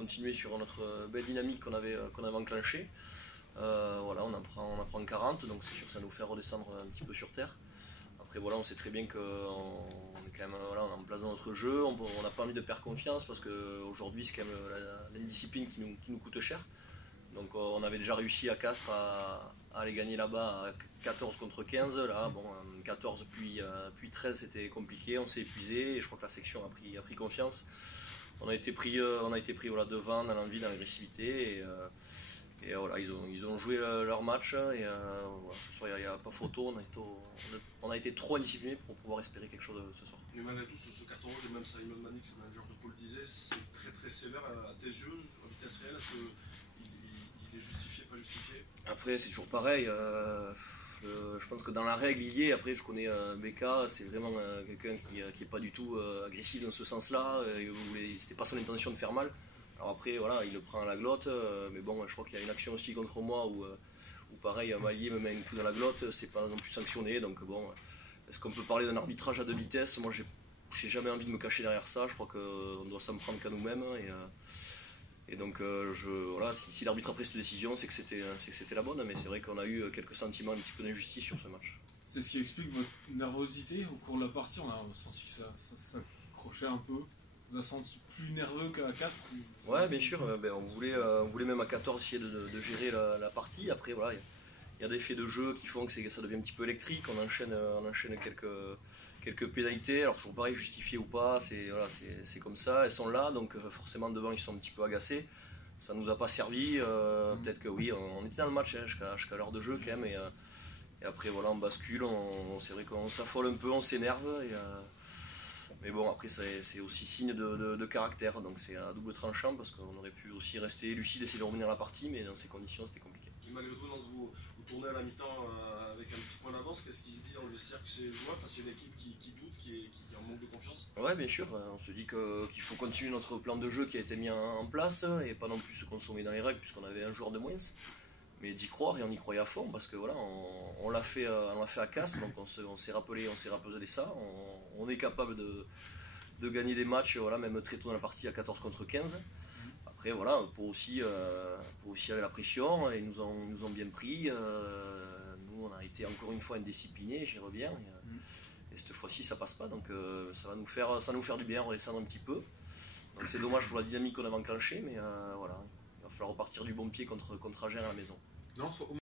continuer sur notre belle dynamique qu'on avait enclenchée. Voilà, on en prend 40, donc c'est sûr que ça nous fait redescendre un petit peu sur terre. Après voilà, on sait très bien qu'on est quand même voilà, on est en place dans notre jeu, on n'a pas envie de perdre confiance parce qu'aujourd'hui c'est quand même l'indiscipline qui nous coûte cher. Donc on avait déjà réussi à Castres à aller gagner là-bas à 14 contre 15. Là, bon, 14 puis 13 c'était compliqué, on s'est épuisé et je crois que la section a pris confiance. On a été pris voilà, devant dans l'envie, dans l'agressivité et voilà, ils ont joué leur match et voilà, il n'y a pas photo, on a été trop indisciplinés pour pouvoir espérer quelque chose ce soir. Mais malgré tout, ce 14, et même Simon Manix, le manager de Paul disait, c'est très sévère à tes yeux, en vitesse réelle, est-ce qu'il est justifié, pas justifié? Après, c'est toujours pareil. Je pense que dans la règle, il y est. Après, je connais Becca, c'est vraiment quelqu'un qui n'est pas du tout agressif dans ce sens-là. C'était pas son intention de faire mal. Alors après, voilà, il le prend à la glotte. Mais bon, je crois qu'il y a une action aussi contre moi où pareil, un Malier me met un coup dans la glotte. C'est pas non plus sanctionné. Donc bon, est-ce qu'on peut parler d'un arbitrage à deux vitesses? Moi, j'ai jamais envie de me cacher derrière ça. Je crois qu'on doit s'en prendre qu'à nous-mêmes. Et donc, voilà, si l'arbitre a pris cette décision, c'est que c'était la bonne, mais c'est vrai qu'on a eu quelques sentiments un petit peu d'injustice sur ce match. C'est ce qui explique votre nervosité au cours de la partie. On a senti que ça accrochait un peu. Vous avez senti plus nerveux qu'à Castres? Ouais, bien sûr. On voulait même à 14 essayer de gérer la partie. Après, voilà, il y a des faits de jeu qui font que ça devient un petit peu électrique. On enchaîne quelques pénalités. Alors toujours pareil, justifié ou pas, c'est comme ça. Elles sont là, donc forcément devant ils sont un petit peu agacés. Ça nous a pas servi. Peut-être que oui, on était dans le match hein, jusqu'à l'heure de jeu quand même. Et après voilà, on bascule. C'est vrai qu'on s'affole un peu, on s'énerve. Mais bon, après c'est aussi signe de caractère. Donc c'est à double tranchant parce qu'on aurait pu aussi rester lucide, essayer de revenir à la partie, mais dans ces conditions c'était compliqué. Et malgré tout, vous tournez à la mi-temps avec un petit point d'avance. Qu'est-ce qui se dit dans le vestiaire chez les joueurs? C'est une équipe qui doute, qui est en manque de confiance? Ouais, bien sûr. On se dit qu'il faut continuer notre plan de jeu qui a été mis en place et pas non plus se consommer dans les règles puisqu'on avait un joueur de moins. Mais d'y croire et on y croyait à fond parce que voilà, on l'a fait à Castres, donc on s'est rappelé ça. On est capable de gagner des matchs, voilà, même très tôt dans la partie à 14 contre 15. Après voilà, pour aussi aller la pression, ils nous ont bien pris. Nous on a été encore une fois indisciplinés, j'y reviens. Et cette fois-ci ça passe pas, donc ça va nous faire du bien, redescendre un petit peu. Donc c'est dommage pour la dynamique qu'on avait enclenchée, mais voilà, il va falloir repartir du bon pied contre Agen à la maison. Non,